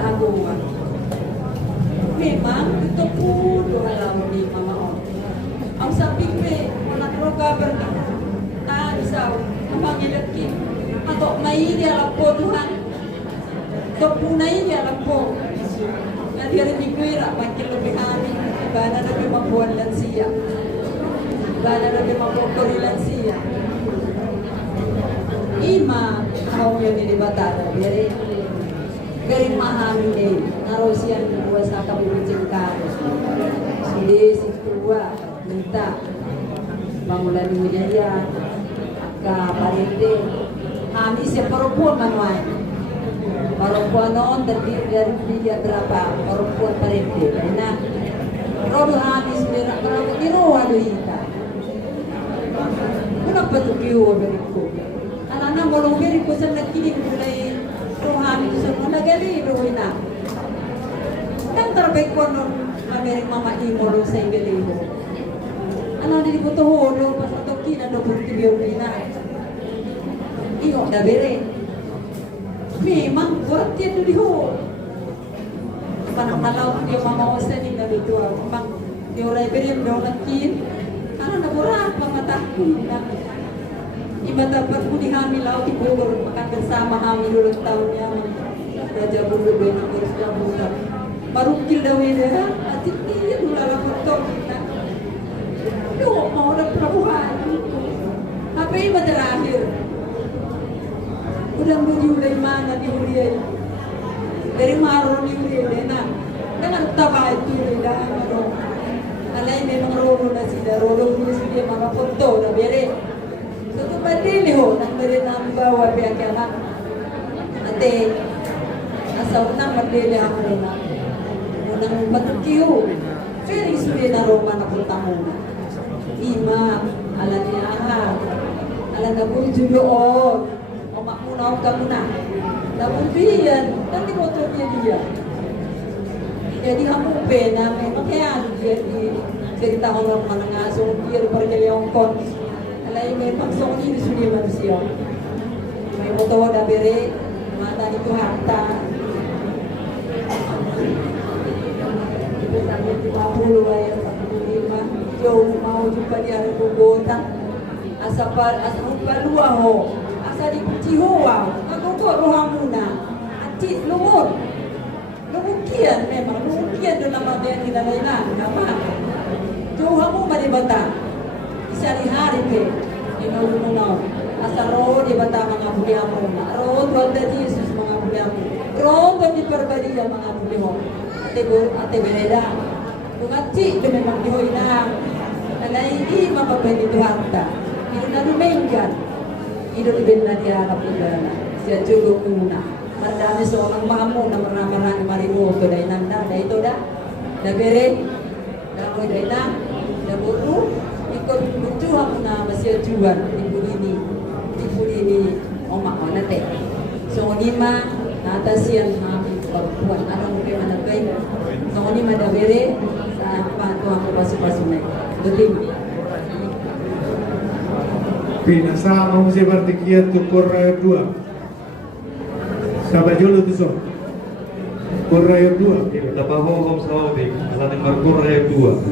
agungan. Memang itu kudu alam di mama on. Ang sabi ko anak roga berni. Isaw, amang ilaki. Atau mai dia lapo Tuhan. Topunay dia lapo. Nga dia rin ikuira, makin lebih amin. Gana lebih mabuan lansia. Gana lebih mapokori lansia. Ima, kau yang dilibatara. Very mahami eh. Narusian dua sa kabubuting karo. Sili, situa, minta. Bangulan mo yan. Parente. Kami siya perempuan manuan. Perempuan noon terdiri dari dia berapa? Perempuan parente. Karena rodo habis berapa kiruan kita. Kenapa tuh kiruan beriku? Anak-anak bolong beriku sana kini mulai rohani itu semua nagali rohina. Kan terbaik konon Amerik mama imo lo sa ibeliho. Ano di buto holo pas atau kina do pun tibiyo kina. Iyo da bere. Memang buat dia tu diho. Panang talaw dia mama osa ni gabi tua. Memang dia orai bere do nakin. Ano na burat pangataku. Iba dapat mo hamil ako tibugor makan bersama hamil ulang tahunnya. Raja bulu benar terus bulan. Marukil daw ida at hindi nulala foto kita. Yo mau na prabuhan. Apa iba terakhir? Udah menjulai mana di Uriai. Dari maron di Uriai na. Dengan tawa itu ida maron. Alay memang rolo na sila rolo pulis dia mga foto na bere. Sutu badili ho nang bere namba wa biya anak. Ate asa unang badili ako na. Unang matukiyo. Very suri na Roma na punta mo. Ima, ala niya aha. Ala na po juloon. O makunaw ka muna. Nabubiyan, nanti motor niya dia. Jadi kamu pena, memang kaya dia di cerita orang manangaso, dia pergi Hongkong. Alay memang soni di sini manusia. May motor da bere, mata itu harta. Sampai 50 ayat 45 jauh mau juga di hari Bogota asa palua ho asa di Cihoa aku tuh rohamuna ati lumur lumukian memang lumukian dalam bagian tidak lain apa jauh kamu mari bata isari hari ke inulumunaw asa roh di bata mga buliamu roh tuan dari Yesus mga buliamu roh di perbadiya mga buliamu ate bereda bungaci itu memang dihoina alay ini mapapwede harta itu na lumenggan itu ibenda dia kapigana siya juga muna marami seorang mamu na marami marimoto dahil nanda dahil ito da bere da mo dahil na da buru ikut butuhan mo na masya juan di pulini oma nate so lima natasian namin perempuan anong mungkin managay so lima da bere sa patuhan ko pasu-pasunay betul. Pinasama mo si Bartikiat tukur 2. Sabajolo tu so. Kuraya 2. Tapahohom sa obig, asaning markuraya 2.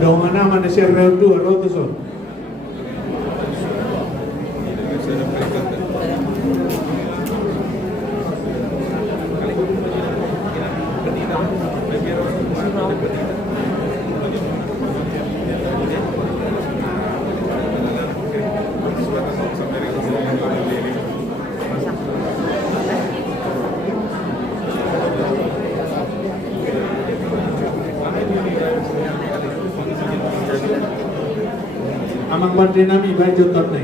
Dong nama ni Sierra 2 roto so. Amang Bante nami baju totne.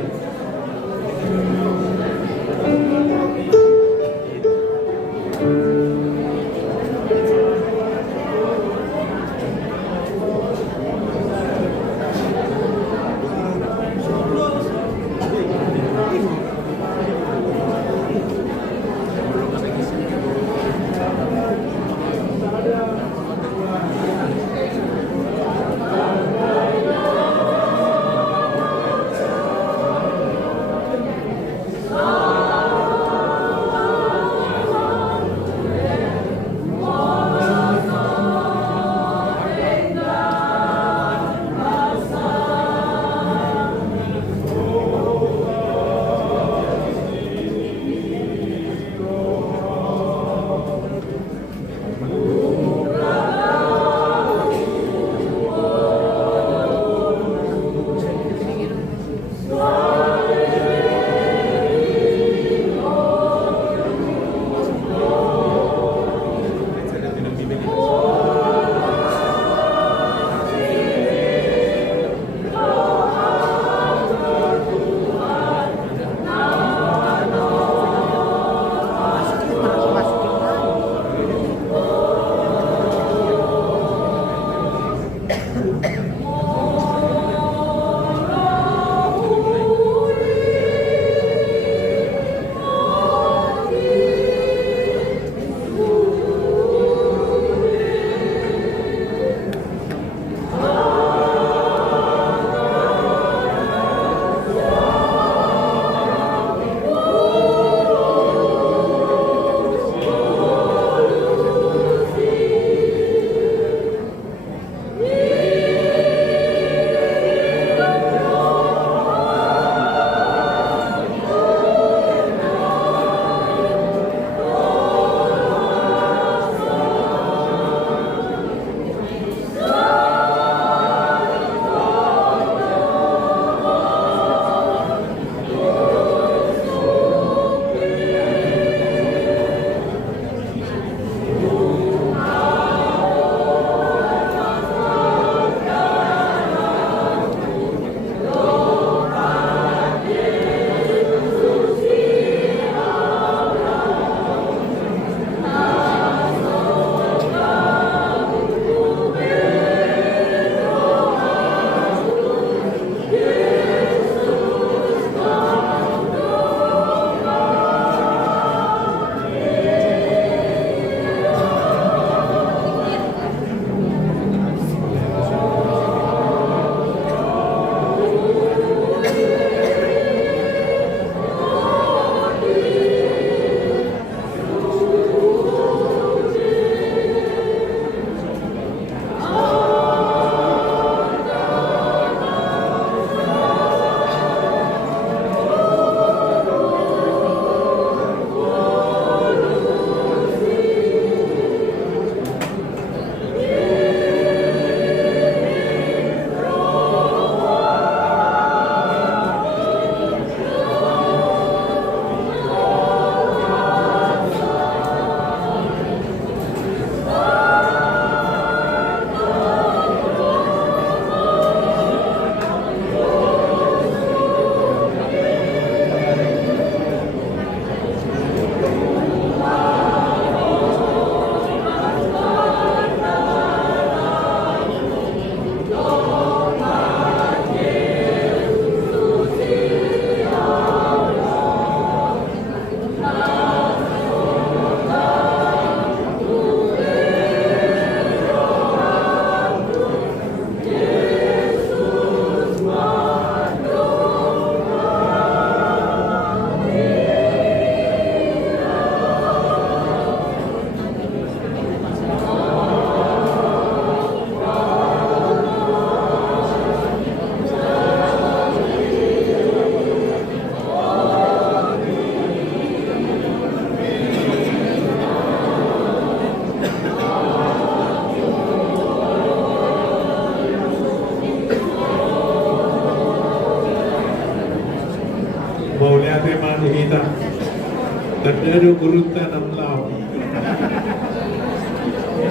Terdado berutan 6 laut.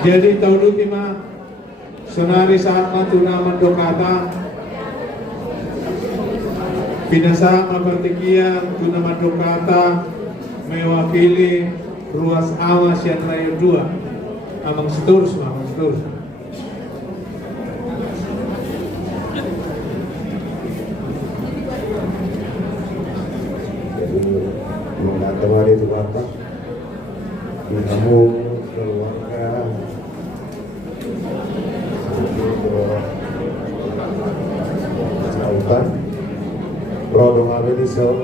Jadi tahun ultima Sonari sama turnamen Dokata Pinasama Pertikian turnamen Dokata mewakili Ruas Awas yang Raya 2 Amang Seturus. Mengatemari itu Bapak di kamu keluarga Sautan Rodong Abedison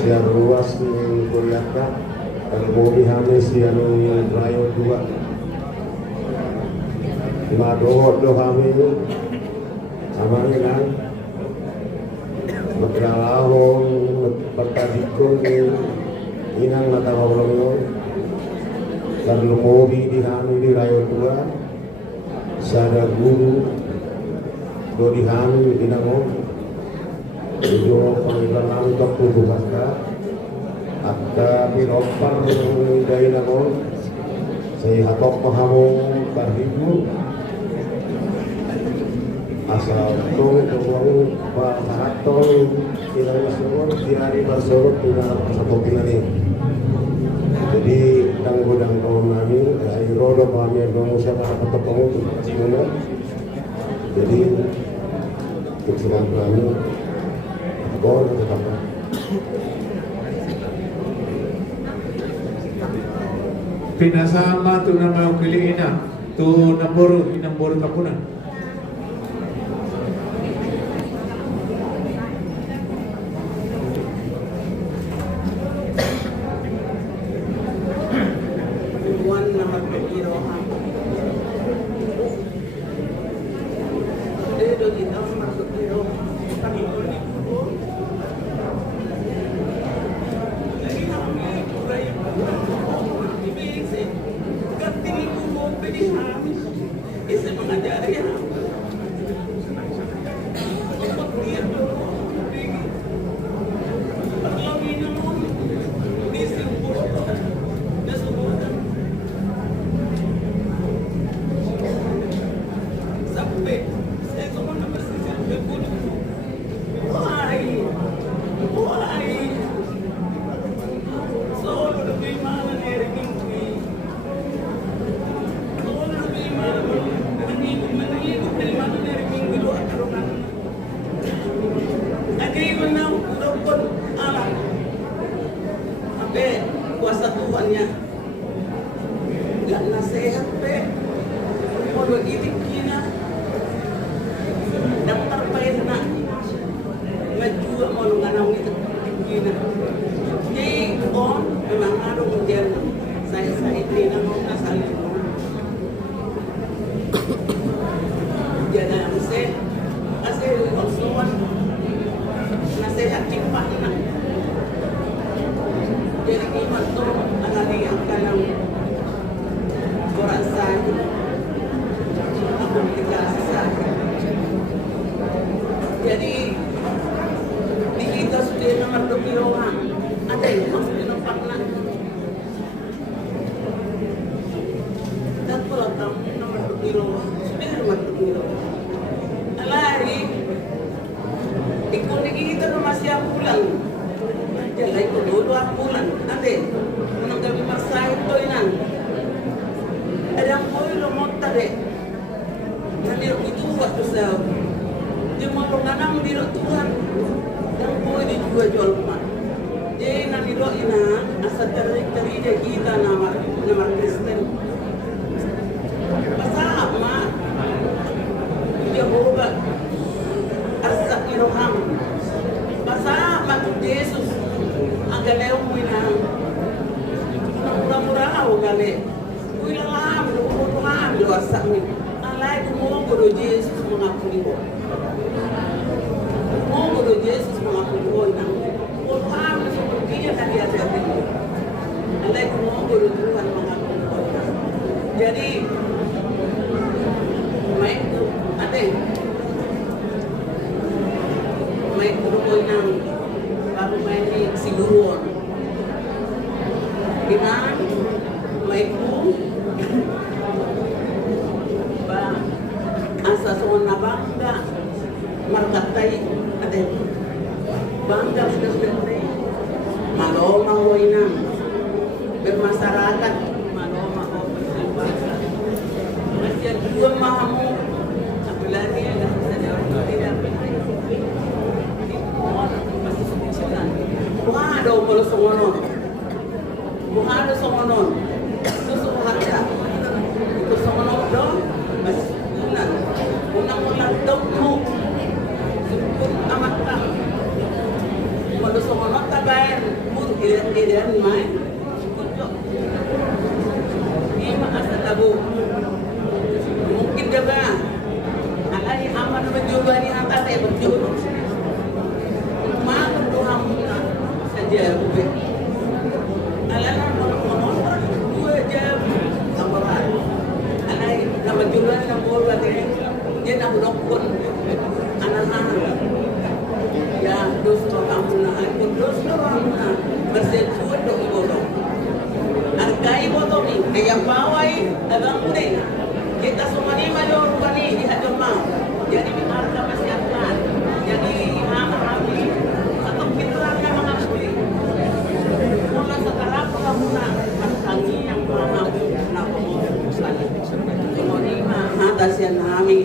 siang ruas di Koryaka dan Bobi Hamis siang Rayo 2 Madohot Dohamil Amanginan Maglalahong Pagkadikon Inang Natawawalong dan Lumobi di Hani di Rayo 2 Sada Guru Dodi Hani di Nangong Ijo Panggilan Untuk Tubuh Bangka Akka Piropar Dari Nangong Saya Hatok Mahamong Tarhibu asal tong kewang bahatong kinarima semua di hari bersorot tinggal satu pinani. Jadi dang tahun nami air rodo kami dong usaha apa tepung cimuna. Jadi kecilan kami bor tetap. Pinasama tu nama ukili ina tu nambor tapunan. Kuasa Tuhannya nggak nasihat mau didik kina daftar paena ngajua mau nganam itu kina jadi on memang ada menjadi saya ini mau nasalin jangan asal konsumen nasihat cipana. Jadi iman tu adalah yang dalam Quran saya, aku dikasih saya. Jadi di kita sudah nomor 2 orang, ada yang masuk di nomor 4. Dan kalau kamu nomor 2 sudah nomor 2. Alari, ikut kita masih pulang. Jalai ko dulu bulan nanti nang gabi masay to inan ada ko lo monta de nani itu waktu sa di mo nganang di Tuhan yang ko di juga jual rumah jadi nani do ina asa teri de kita nama Kristen pasama Jehovah asa iroham pasama Yesus agak mo ina murah-murah ako gali kuilang lang luputuhan luar sa amin alay kumunguro Jesus mga kuliho kumunguro Jesus mga kuliho nang luputuhan na sa pagkiya kaya sa atin alay kumunguro Tuhan mga kuliho jadi may ate may kuliho ng bago may siguro Assalamualaikum. Asa semua bangga markatai ada bangga sudah maloma hoina bermasyarakat maloma ho berbangga masih dua mahamu apalagi yang tidak masih sebulan buhado polo songonon itu semua harga itu songonon dong masih unang dong mo sebut amat tak polo songonon tabayan pun irian main untuk lima asa tabu mungkin juga alai aman menjual ni atas saya berjual makan Tuhan saja bube alana motor dua jam gambaran alai nama jualan yang boleh dia nak dokon anak-anak ya dos kamu nak ikut dos kamu nak bersesuai dong bolong hargai botol ni yang bawai abang ni kita semua ni malu ni di hadapan mau jadi harga masyarakat jadi kami atau kita yang mengakui mula sekarang kamu nak kami yang mengambil nak memutuskan semua ni atas yang kami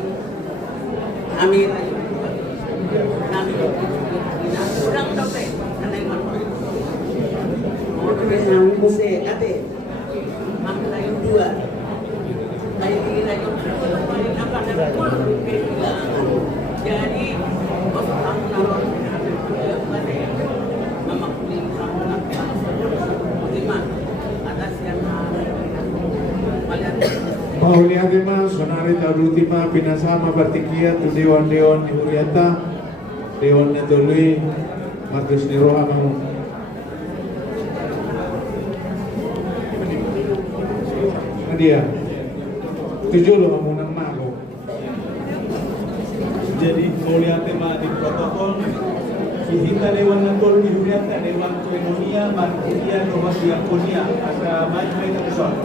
kurang dapat anak mau kami mesti ada makan lain dua lain apa jadi bos kamu naruh mama kuning kamu nak lima atas yang Pauli Agema, Sonari Tarutima, Pinasama, Bartikia, tu Dewan-Dewan di Huriata, Dewan Netului, Marcus Niroha Mamu. Dia, tujuh lo kamu nang mago. Jadi mulia tema di protokol Hihita Dewan Natol di Huriata, Dewan Koinonia, Markuria, Dewan Diakonia, ada banyak mereka besar.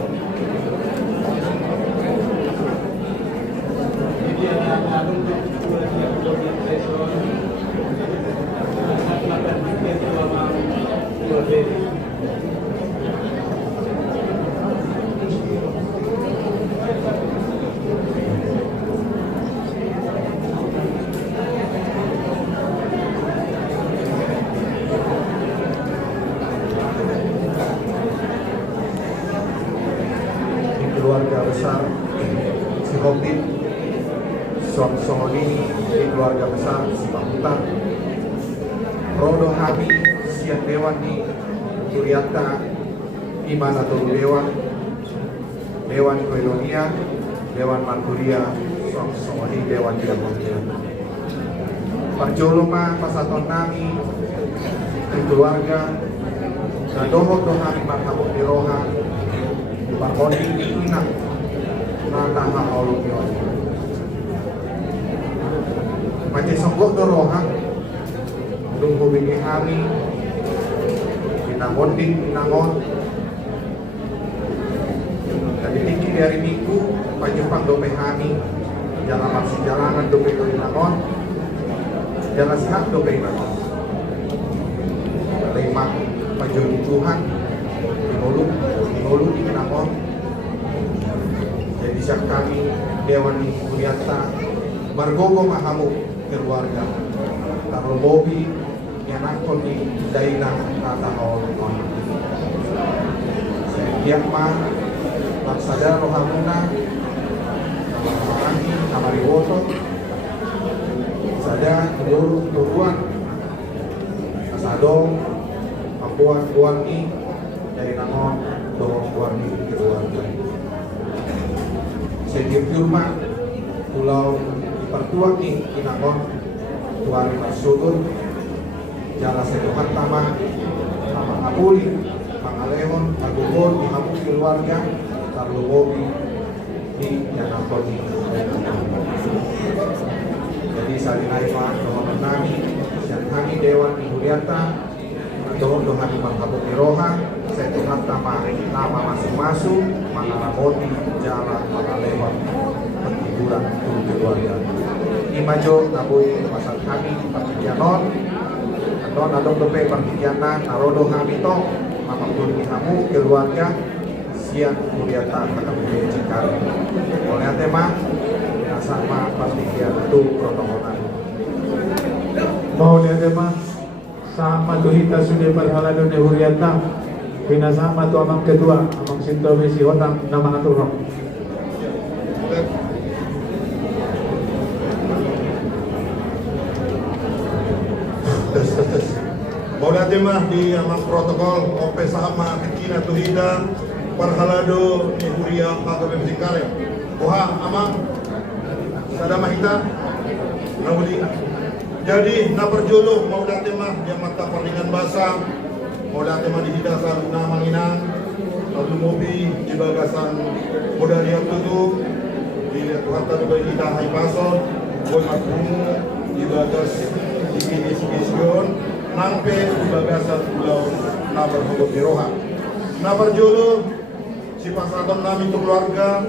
Jadi ada untuk dua Diakonia Tresor, akan makan dua mau dua beri. Keluarga besar si Hobbit, Songoni, keluarga besar si Pakutan, Rodo Hami, Sian Dewan di Turiata, Iman atau Dewan Koinonia, Dewan Manturia, Songoni, Dewan Diakonia. Parjoloma pasaton nami di keluarga, dan dohok dohami marhamuk di roha, Pakoni inak nata haolong yon. Macam songgok doroha, tunggu bini hari, pinangonding pinangon. Jadi tinggi dari minggu, pajupang dope hani, jalan masih jalanan dope pinangon, jalan sehat dope pinangon. Lima pajuli Tuhan, Pinolu di pinangon. Jadi siap kami Dewan di Huriata, Margogo Mahamu keluarga, Taruh Bobi, yang nakon di daerah Tata Haolong. Siap mah, Laksada Rohamuna, Marani, Kamariwoto, Sada, Seluruh Turuan, Asadong, Papuan Buani, dari Nangon, Dorong Buani keluarga. Sejak Jurma, Pulau Pertuan nih, Kinangon, Tuari Masudun, Jala Setuhan Tama, Tama Apuli, Mangalehon, Agubon, Dihamu keluarga, Tarlo Bobi, di Yanakon. Jadi Salinaifa, Rohon Nami, Siang Hangi Dewan di Huriata, doa di marhabut roha saya Tuhan nama masing-masing mengalamoti jalan mengalewat pertiduran untuk keluarga imajo nabui pasal kami partikianon non adong dope partikianan narodo kami to mamakduli kamu keluarga siang kuliatan kakak Cikare oleh tema yang sama partikian itu protokolan mau lihat tema sama tuhita sudah berhalado di Huriata pinasama tu amang kedua amang sinto mesi hotang nama naturong Moda tema di amang protokol ope sama kekina tuhida parhalado di Huria kakak Cikare oha amang sadama hita nawuli. Jadi na perjolo mau date mah yang mata perlingan basah mau date mah di hidasan na manginang lalu mobi di bagasan modal yang tutup di Tuhan tadi bagi kita hai pasol boy matrumu di bagas di ision nampe di bagasan pulau na berhubung di roha na perjolo si pasaton nami keluarga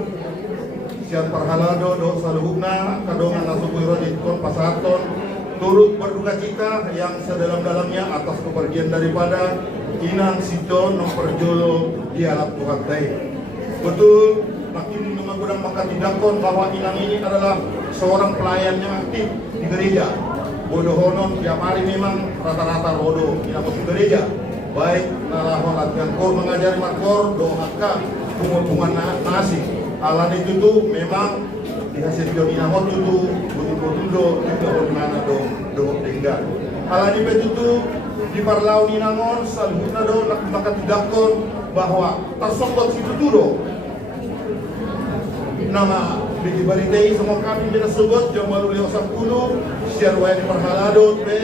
sian parhalado do saluhugna kadongan nasukuiro di kon pasaton turut berduka cita yang sedalam-dalamnya atas kepergian daripada Inang Sidon Nomperjolo di alam Tuhan Tei. Betul, makin mengundang maka tidakon bahwa Inang ini adalah seorang pelayan yang aktif di gereja. Bodohonon tiap hari memang rata-rata bodoh Inang di gereja. Baik nalahon latihan kor mengajari makor doakan kumul-kuman nasi. Alan itu tuh memang dihasil joni namot itu betul-betul juga bagaimana dong tinggal. Alani betul di parlau ni nangon salhuna do nak maka tidakon bahwa tersongkot situ tuh nama bagi baritai semua kami bina sebut jam baru leo 10 share wae di parhalado be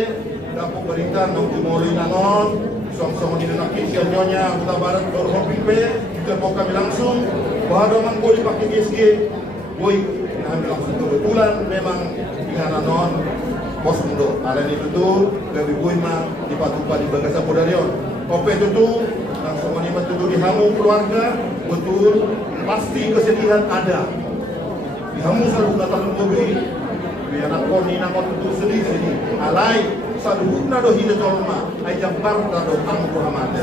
dapur berita nong dimoli nangon song-song di nakin sian nyonya Kota Barat baru hobi be kita mau kami langsung bahwa mang boleh pakai GSG boy kami langsung kebetulan memang dengan non pos mundo ala ini itu gabi boy mah di patupa di Bagasa Podarion kopi itu langsung menikmat itu di hamu keluarga betul pasti kesedihan ada di hamu selalu datang mobil di anak koni nama itu sedih alai selalu nado hina tolma ay jambar nado ang Muhammad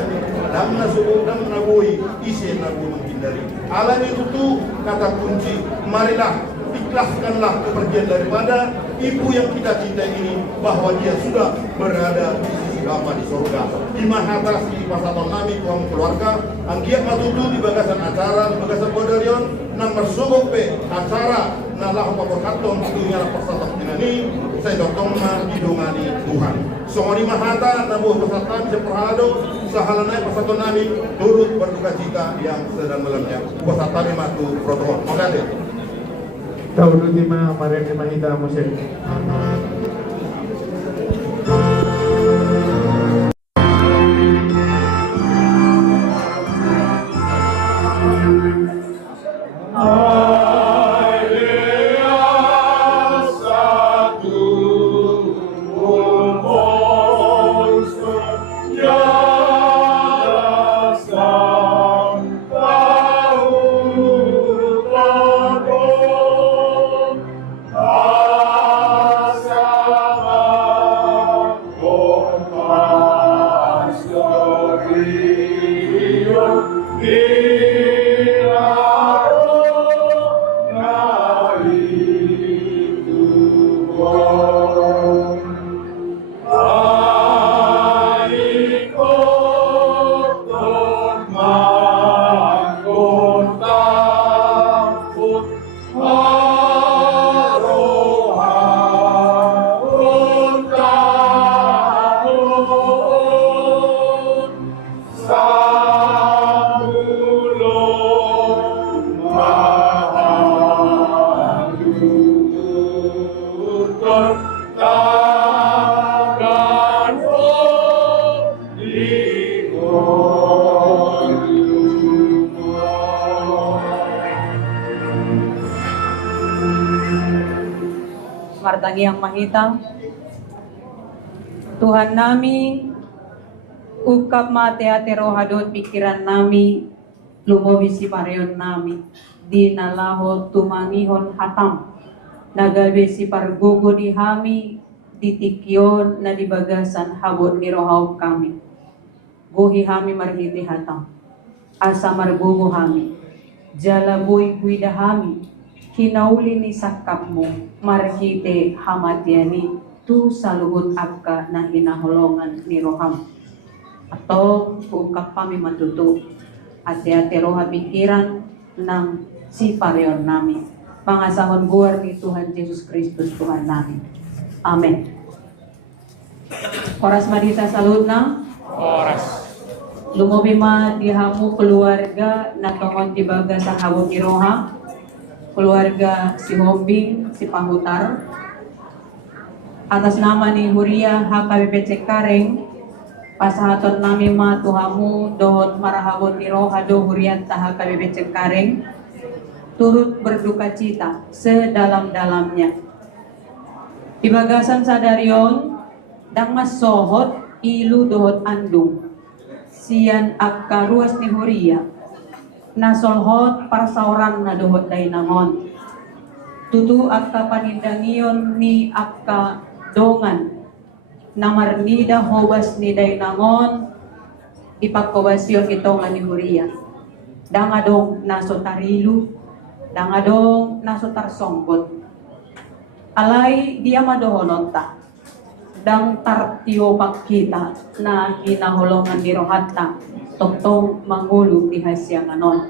damna subuh damna boy isi nabu menghindari ala itu kata kunci marilah ikhlaskanlah kepergian daripada ibu yang kita cintai ini bahwa dia sudah berada di sisi Bapa di surga. Di Mahatas di pasaton nami kaum keluarga anggiat matutu di bagasan acara di bagasan Bodarion nang bersogok pe acara nalah paporkaton dunia pasaton ini saya dotong didongani Tuhan. Semua di Mahata nabuh pasaton seperhado sahalanai pasaton nami turut berduka cita yang sedang-dalamnya pasaton matu protokol. Makasih. tahu dulu lima kemarin 5 hita musik Martang Yang Mahita, Tuhan nami ukap mate ate rohadot pikiran nami, lumobi si pareon nami, di nalaho tumangihon hatam, nagabe si pargogo di hami, ditikyon na dibagasan habot ni rohaw kami. Guhi hami marhiti hatam, asa margogo hami, jala boy buida hami, kinauli ni sakap mo, marhite hamatiani, tu saluhut akka na hinaholongan ni roham. Atau ungkap kami matutu, ate-ate roha pikiran ng si pareon namin. Pangasahon buwar ni Tuhan Yesus Kristus Tuhan namin. Amen. Oras madita salud na? Oras. Lumobima dihamu keluarga na tongon tibaga sa hawong ni roha. Keluarga si Hombing, si Pahutar. Atas nama ni Huria HKBP Cengkareng, pasahaton nami ma tuhamu dohot marahabon ni roha do Hurian taha HKBP Cengkareng, turut berduka cita sedalam-dalamnya. Ibagasan sadarion dang mas sohot ilu dohot andung sian akka ruas ni Huria nasolhot parsauran na dohot dainangon tutu akka panindangion ni akka dongan namarnida hobas ni dainangon ipagkobasyon ito nga ni Huria dangadong naso tarilu dangadong naso tarsonggot alay dia madohononta dang tartio pagkita na hinaholongan ni rohatta toktong mangulo di hasya nganon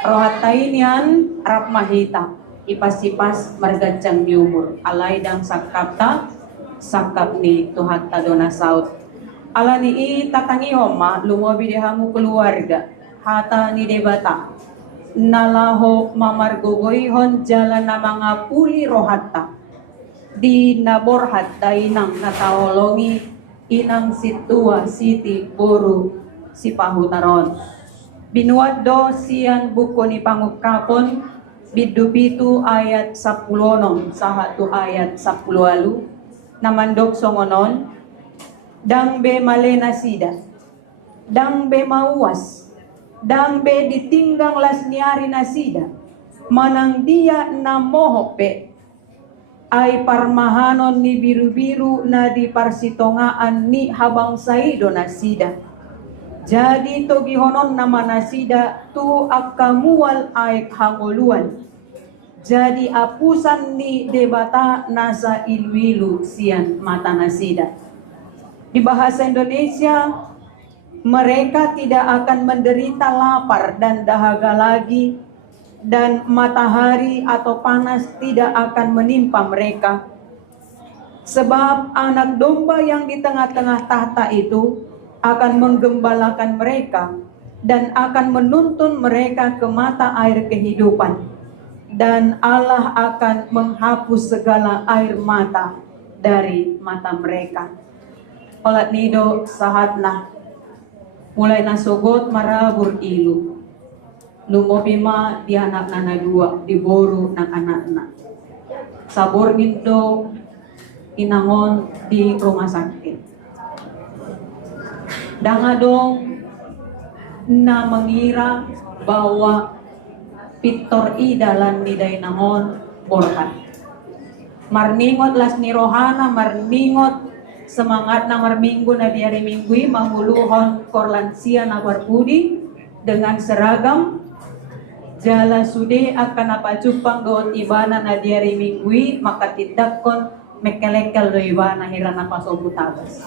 rohatain yan arap mahita ipasipas margadjang diumur alay dang sakapta sakap ni Tuhan tadona saut ala ni tatangi homa lumobi dihamu keluarga hata ni debata nalaho mamargogoyhon jalan na mga puli rohatta di naborhat dainang natawolongi inang situa siti buru si Pahutaron binuat do sian buko ni pangukapon bidupitu ayat 10 sahatu ayat 10 namandok songonon dang be malena sida dang be mauwas dang be ditinggang lasniari nasida manang dia na mohope ay parmahanon ni biru-biru na di parsitongaan ni habang saido nasida jadi togihonon nama nasida tu akamual ay hanguluan jadi apusan ni debata nasa ilwilu sian mata nasida di bahasa Indonesia mereka tidak akan menderita lapar dan dahaga lagi dan matahari atau panas tidak akan menimpa mereka sebab anak domba yang di tengah-tengah tahta itu akan menggembalakan mereka dan akan menuntun mereka ke mata air kehidupan dan Allah akan menghapus segala air mata dari mata mereka. Olat nido sahatna mulai nasugot marabur ilu lumopima di anak nana dua di boru ng anak-anak sabor nito inangon di rumah sakit dangadong na mengira bahwa Victor idalan ni dainangon borhat marningot las ni rohana marningot semangat na marminggu na di hari minggui manguluhon korlansia na warpudi dengan seragam jala sude akan apa cupang doon ibana na di hari minggui maka tidakon mekelekel do ibana hirana pasobutagas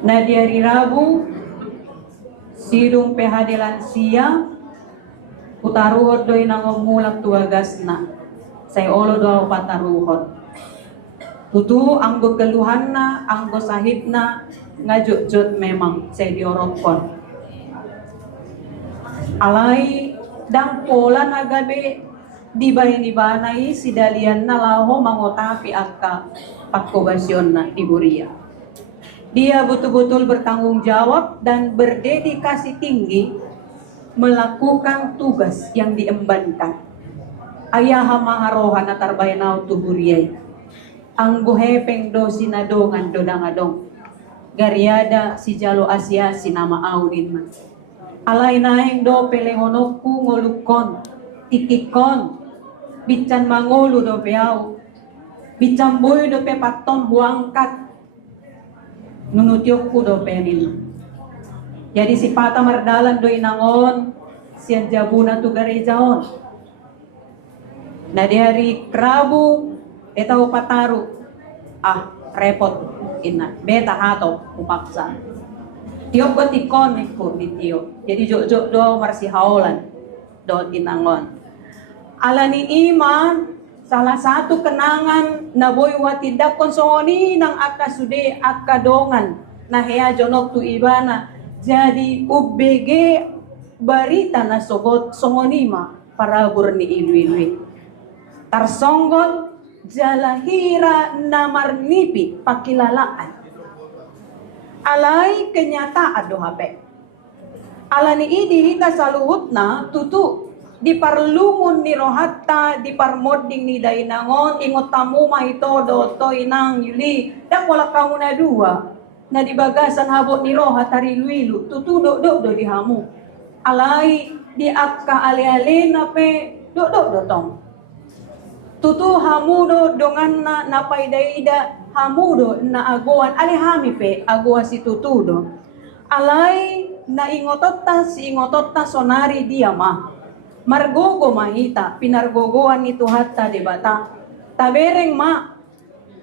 na di hari Rabu sidung PHD lansia utaruhot doy nangomulak tuagas na say olo do pataruhot tutu anggo keluhan na anggo sahib na ngajut-jut memang say diorongkon alay dang pola nagabe di bahin-ibanay si dalian na laho mangotapi akka pagkobasyon na Huria. Dia betul-betul bertanggung jawab dan berdedikasi tinggi melakukan tugas yang diembankan. Ayaha maharohan na tarbayanau tu Huria. Ang buhepeng do sinadongan do dangadong. Gariada si jalo Asia si nama audin man. Alay naheng do pelehonokku ngolukon, tikikon, bican mangolu do beau, bican boy do pe paton huangkat, nunutyokku do penin. Jadi si pata mardalan do inangon, sian jabuna tu garejaon. Nah di hari Rabu, etau pataru, repot ina, beta hato upaksa. Tiok gotikon ikut di tiok. Jadi jok do marsi haolan do inangon. Alani iman salah satu kenangan na boy watidak konsoni nang akasude akadongan na hea jonok tu ibana. Jadi UBG barita na sogot songonima para burni idwi-idwi. Tarsonggot jalahira namarnipi pakilalaan. Alai kenyataan do hape. Alani idi hita saluhutna tutu di parlumun ni rohatta di parmoding ni dainangon ingot tamu mahito do to inang yuli dak wala kamu na dua na di bagasan habot ni rohat hari luilu tutu do di hamu. Alai di akka ale-ale na pe do tong. Tutu hamudo dongan na napaidaida hamudo na aguan alihami pe agua si tutudo. Alay na ingototta si ingototta sonari dia mah. Margogo mahita pinargogoan itu hatta debata. Tabereng ma.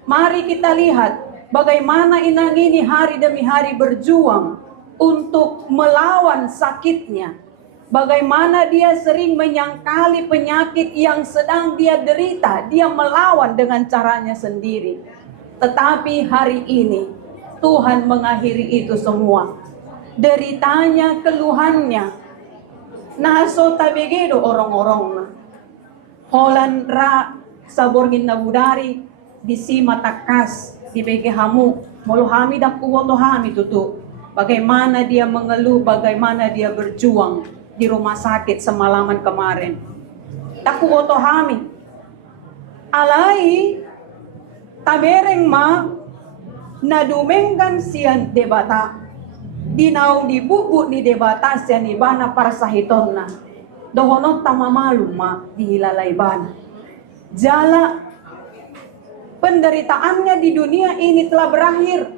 Mari kita lihat bagaimana inang ini hari demi hari berjuang untuk melawan sakitnya. Bagaimana dia sering menyangkali penyakit yang sedang dia derita. Dia melawan dengan caranya sendiri. Tetapi hari ini Tuhan mengakhiri itu semua. Deritanya, keluhannya. Naso tabegedo orang-orang. Holan ra saborgin na budari. Disi matakas. Di bege hamu. Molohami dak kuwotohami tutu. Bagaimana dia mengeluh. Bagaimana dia berjuang di rumah sakit semalaman kemarin. Taku otohami. Alai tabereng ma nadumenggan sian debata. Dinau dibubu ni debata sian ibana para sahitonna. Dohonot tamamalum ma dihilalai bana. Jala penderitaannya di dunia ini telah berakhir.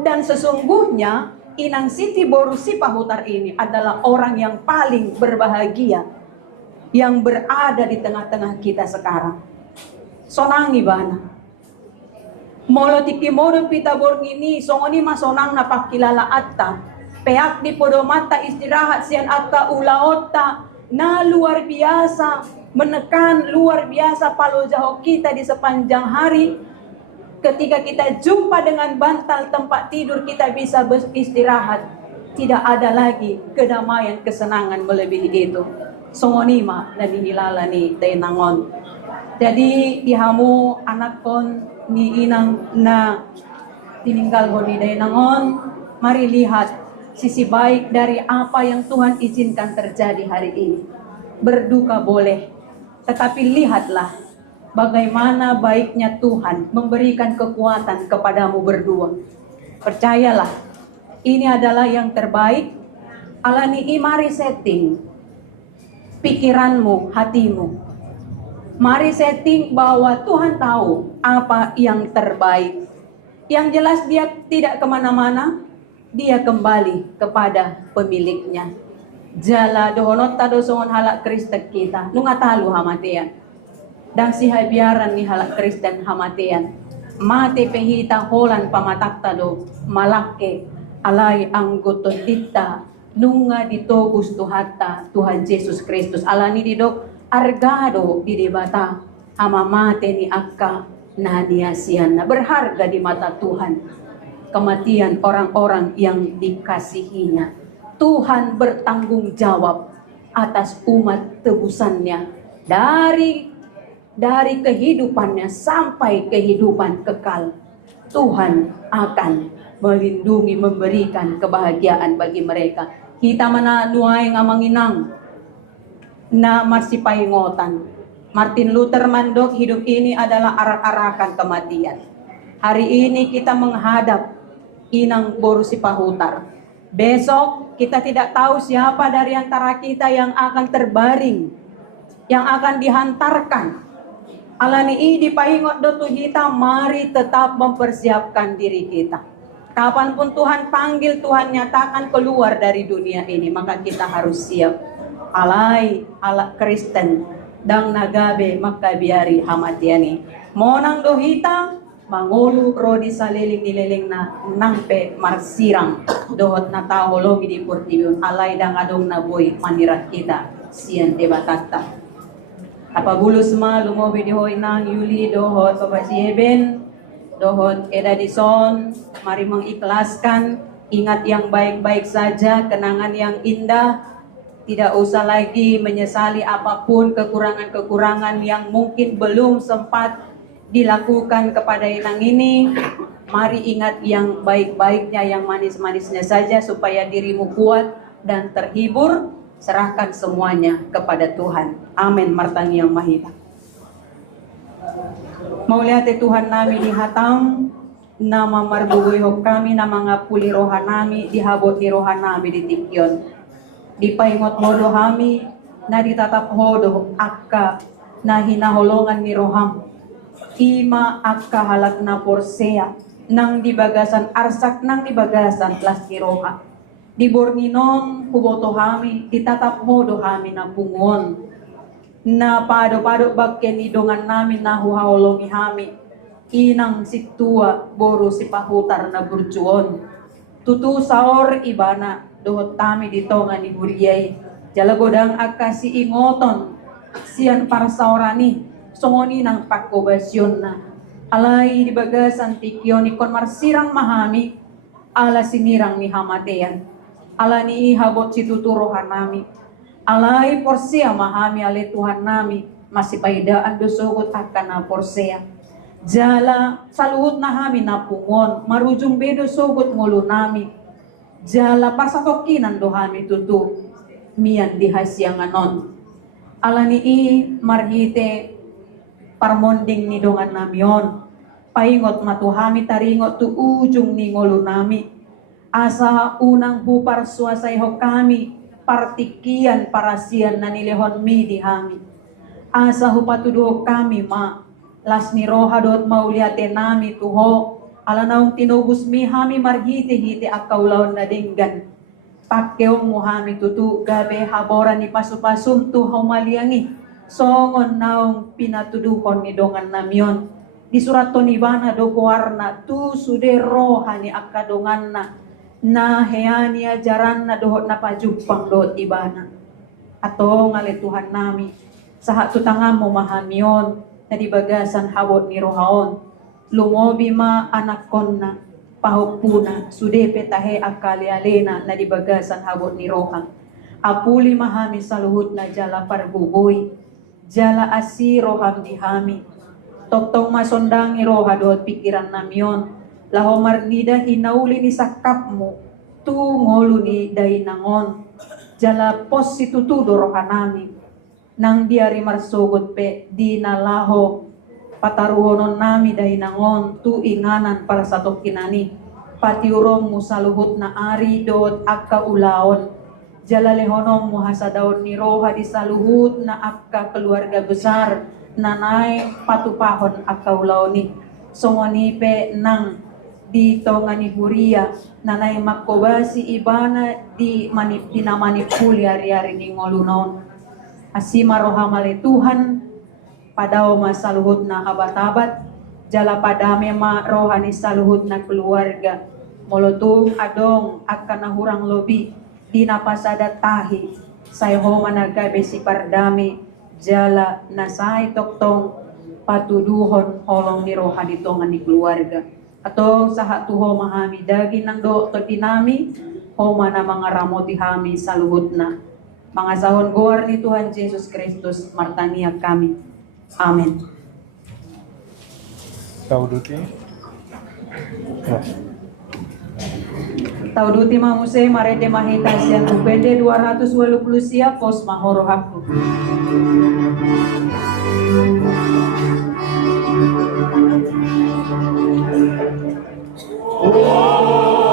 Dan sesungguhnya Inang Siti Borusi Pahutar ini adalah orang yang paling berbahagia yang berada di tengah-tengah kita sekarang. Sonangi bana. Molo tiki modo pita borngini songoni masonang na pakilala atta. Peak di podomata istirahat sian atta ulaota na luar biasa menekan luar biasa palo jauh kita di sepanjang hari. Ketika kita jumpa dengan bantal tempat tidur kita bisa beristirahat. Tidak ada lagi kedamaian, kesenangan melebihi itu. Songonima na dihilala ni tenangon. Jadi dihamu anak kon ni inang na tininggal ko ni tenangon. Mari lihat sisi baik dari apa yang Tuhan izinkan terjadi hari ini. Berduka boleh, tetapi lihatlah bagaimana baiknya Tuhan memberikan kekuatan kepadamu berdua. Percayalah, ini adalah yang terbaik. Alani mari setting pikiranmu, hatimu. Mari setting bahwa Tuhan tahu apa yang terbaik. Yang jelas dia tidak kemana-mana. Dia kembali kepada pemiliknya. Jala dohonot tado songon halak Kristen kita. Nungatalu hamatian. Dan si biaran ni halak Kristen hamatian. Mate pehita holan pamataktado malake alay ang gototita nunga ditobus tuhata Tuhan Yesus Kristus alani didok argado di debata ama mate ni akka naniasian na berharga di mata Tuhan kematian orang-orang yang dikasihinya. Tuhan bertanggung jawab atas umat tebusannya dari kehidupannya sampai kehidupan kekal. Tuhan akan melindungi, memberikan kebahagiaan bagi mereka. Kita mana nuay nga manginang na marsipaingotan. Martin Luther mandok hidup ini adalah arak-arakan kematian. Hari ini kita menghadap inang boru si pahutar. Besok kita tidak tahu siapa dari antara kita yang akan terbaring, yang akan dihantarkan. Alani di paingot do kita, mari tetap mempersiapkan diri kita. Kapanpun Tuhan panggil, Tuhan nyatakan keluar dari dunia ini, maka kita harus siap. Alai ala Kristen dang nagabe makabiari hamatiani. Monang dohita mangulu rodi saliling nililing na nangpe marsirang dohot na tao logi di purtibun alai dang adong na boy manirat kita sian debatata. Apabulus ma lumobi di hoy nang Yuli dohot papasieben dohot edadison, mari mengikhlaskan, ingat yang baik-baik saja, kenangan yang indah, tidak usah lagi menyesali apapun kekurangan-kekurangan yang mungkin belum sempat dilakukan kepada inang ini. Mari ingat yang baik-baiknya, yang manis-manisnya saja supaya dirimu kuat dan terhibur. Serahkan semuanya kepada Tuhan. Amin. Martangi yang mahita. Mauliate Tuhan nami dihatam, nama marbugoy hok kami, nama ngapuli roha nami, dihabot di roha nami di tikyon. Dipaingot modo kami, na ditatap hodo akka, na hinaholongan ni roham. Ima akka halak na porsea, nang dibagasan arsak, nang dibagasan plas ni roha. Diborninom kuboto kami, ditatap hodo kami na pungon. Na pado-pado bakken idongan namin na huhaolongi hami inang situa boru si pahutar na burjuon tutu saor ibana dohot tami ditongan ni buriyay jalagodang akasi ingoton sian para saorani songoni ng pakobasyon na alay di bagasan tikyon ikon marsirang mahami ala sinirang ni hamatean ala ni ihabot si tuturohan nami alay porsea mahami ale Tuhan nami masih paidaan dosogot akan na porsea jala saluhut na hami na pungon marujung bedo sogot ngulu nami jala pasatokinan do hami tutu mian dihasyanganon alani i marhite parmonding ni dongan namion paingot matuhami taringot tu ujung ni ngulu nami asa unang hupar suasay ho kami partikian parasian na nilehon mi di hami. Asa hupatuduho kami ma. Las ni roha dot mauliate nami tuho. Alanaong tinubus mi hami marhite-hite akaulaon na dinggan. Pakkeong muhami tutu gabe haboran ni pasupasum tuho maliangi. Songon naong pinatuduhon ni dongan namyon. Di surat to ni bana do kuarna tu sude roha ni akadongan na heani ajaran na dohot na pajupang dohot ibana ato ngale Tuhan nami sahat tutangam mo mahamion na dibagasan habot ni rohaon lumobi ma anak kon na pahupuna sude petahe akali alena na dibagasan habot ni rohang apuli mahami saluhut na jala parbugoy jala asi roham dihami toktong masondangi roha dohot pikiran namion laho marnida hinauli ni sakap mo tu ngolu ni dainangon jala pos situtudo rohanami nang diari marsugot pe di nalaho pataruhonon nami dainangon tu inganan para satok kinani patiurong mo saluhut na ari dot akka ulaon jala lehonom mo hasadaon ni roha di saluhut na akka keluarga besar nanay patupahon akka ulaon ni songoni pe nang dito nga ni Huria nanay makobasi ibana di dinamanipuli ari-ari ni ngolunon asima roha male Tuhan padaw masaluhut na abatabat jala padame ma roha ni saluhut na keluarga molotong adong akan nahurang lobi di napasada tahi sayho managabe si pardami jala nasay toktong patuduhon holong ni roha dito nga ni keluarga atau sahat tuho mahami daging ng do to dinami homa na mga ramoti hami sa luhut na mga sahon goar ni Tuhan Jesus Kristus martaniak kami. Amen. Tauduti. Tauduti mamuse marede mahita siya upende 280 siya pos mahoro haku. Oh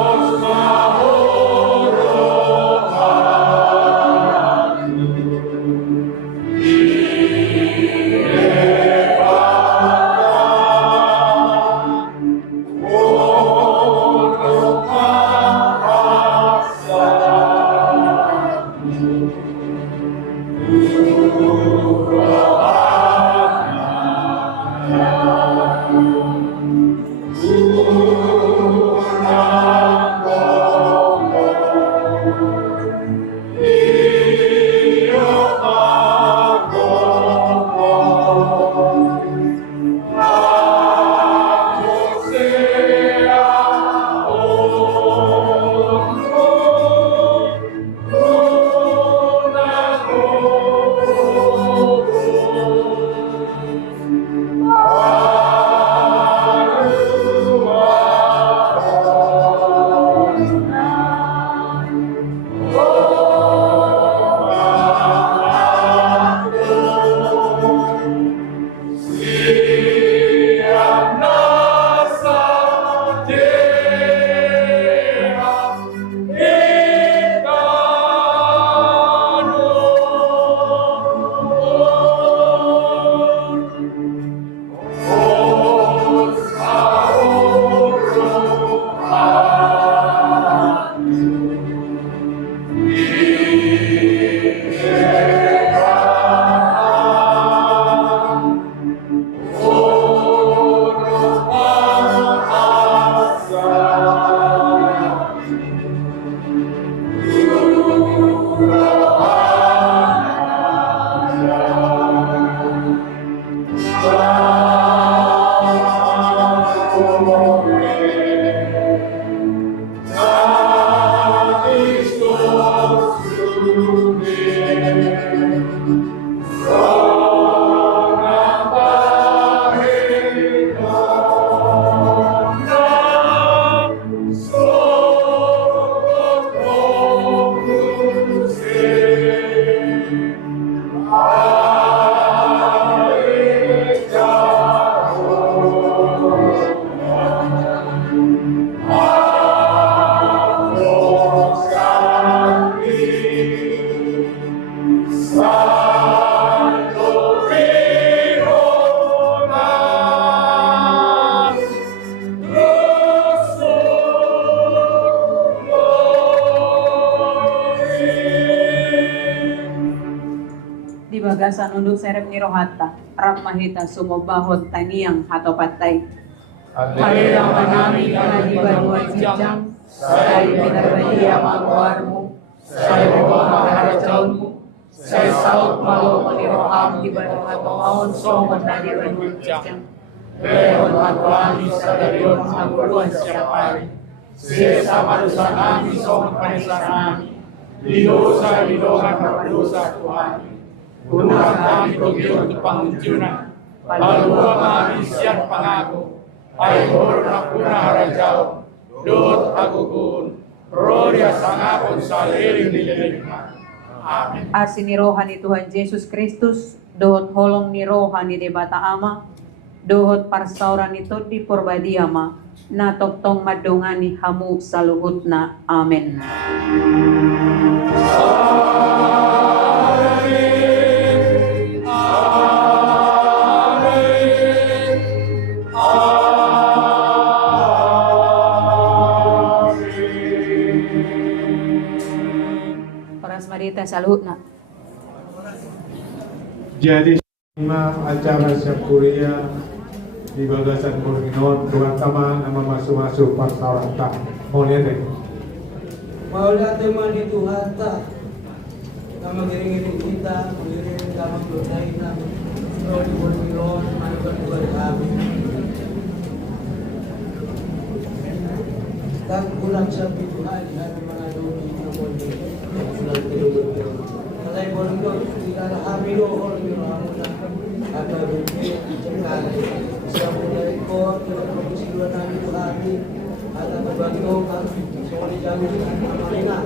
bagasan unduk serep ni rohata, rap mahita sumobahod taniang hatopatay. Halila manami kana di baluan sijang, saya pinarbadia makuarmu, saya bawa maharajaunmu, saya saut malu meniroham di baluan hatomaun somon na di baluan sijang. Lehon hatuami sa dalion maguluan siya pari, siya sa malusan nami somon panisan nami, lidosa lidohan kapalusa Tuhan. Unang kami kogyon to pangunjunan, paluwa kami siyan pangako, ay hor na kuna harajaw, dot agugun, roria sangapon sa liling nililigman. Amen. Asin ni Rohan ni Tuhan Yesus Kristus, dohot holong ni Rohan ni Debata Ama, dohot parsauran ni Todi Purbadi Ama, na toktong madungani hamu sa luhut na. Amen. Marita saluhut na. Jadi acara Syamkuria di Bagasan Purninon terutama nama masuk-masuk pasaran tak mau lihat deh. Maulah tema di Tuhan tak nama giring-giring kita mengiring nama berdaina roh di Purninon manukan berkami dan kurang sapi Tuhan di hari mengadungi namun di bulan kedua Kalai Purninon tidak hamil orang di ramuna ada bukti cekal bisa mulai kor tidak produksi dua nabi Tuhan ada berbantu kan semua dijamin amanah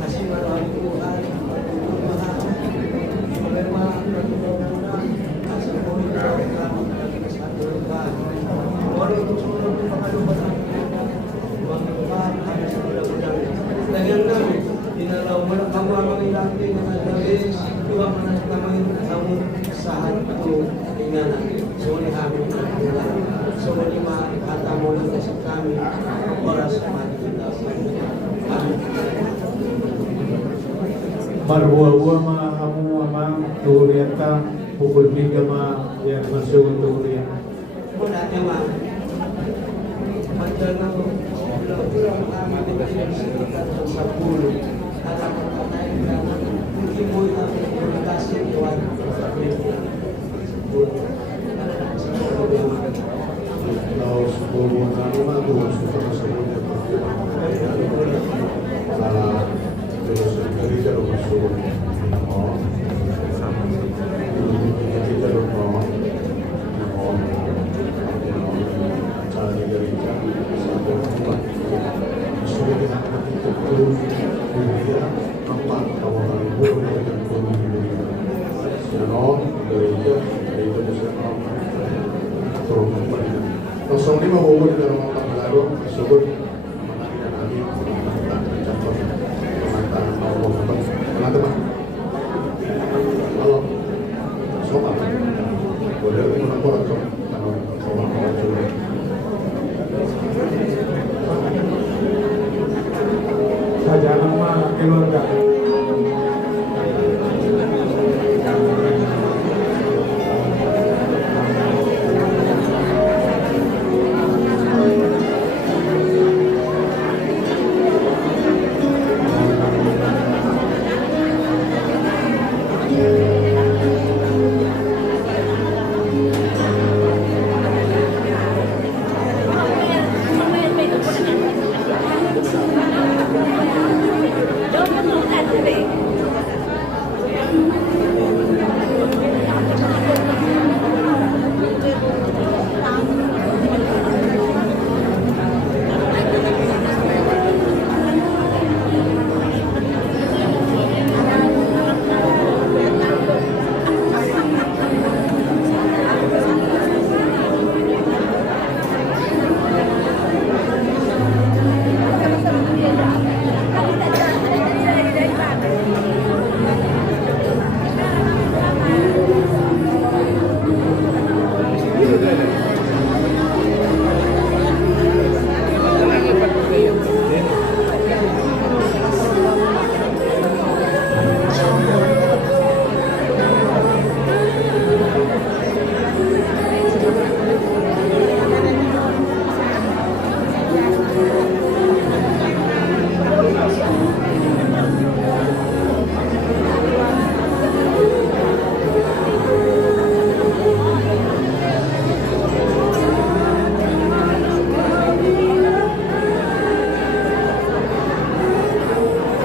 kasih marah Tuhan memang mudah-mudahan kasih boleh kami satu Tuhan orang itu semua pengadu benar Tuhan Tuhan kami mudah-mudahan dengan kami di dalam kamu mengilang dengan dari Tuhan menamai kamu saat itu dengan semua kami semua lima kata mulut kasih kami oras mati kita amin. Marbuah ma hamu ama tuhuriata pukul 3 ma yang masuk tuhuria. Mudah emang macam pulang kami dikasih sekitar 10 ada kata yang mungkin boleh dikasih Tuhan Kalau 10 tahun aku suka sebelumnya salah terus dari kalau masuk oh kita lupa oh cari dari satu tempat sudah kita itu dia empat kawasan boleh dan boleh dari itu bisa turun kembali. 05 Bogor dalam 4 lalu tersebut menarikan Nabi contoh pengantaran teman-teman kalau soal boleh melapor atau kalau soal sudah saja nama keluarga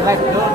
Ada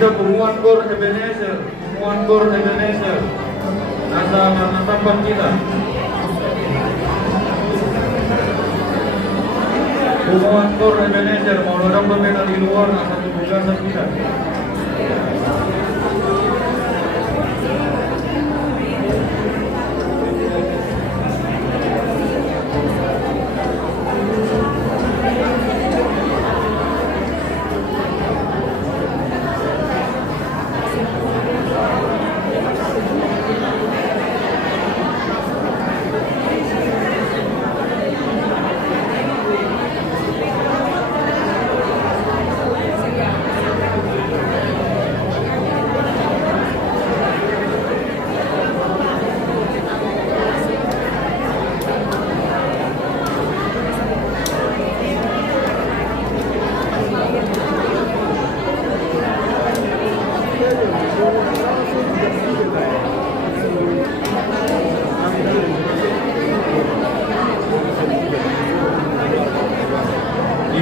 Tuhida Pumuan Kor Ebenezer, Pumuan Kor Ebenezer, asa manatapan kita. Pumuan Kor Ebenezer, mau nodang pemeta di luar, asa tugasan kita.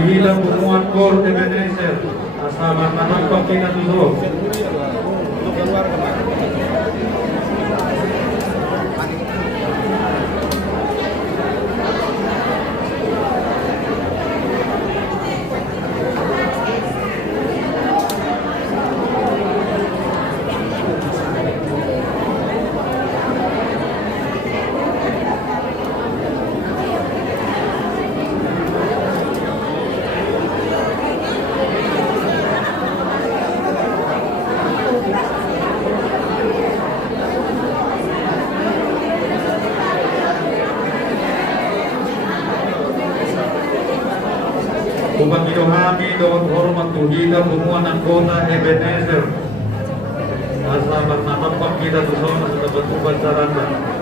Tuhida Pumuan Kor Ebenezer, asa manatapan kita dulu. Upang idohami dengan hormat Tuhida Pumuan anggota Ebenezer, asa manatapan kita tuh sama sudah betul pacaran.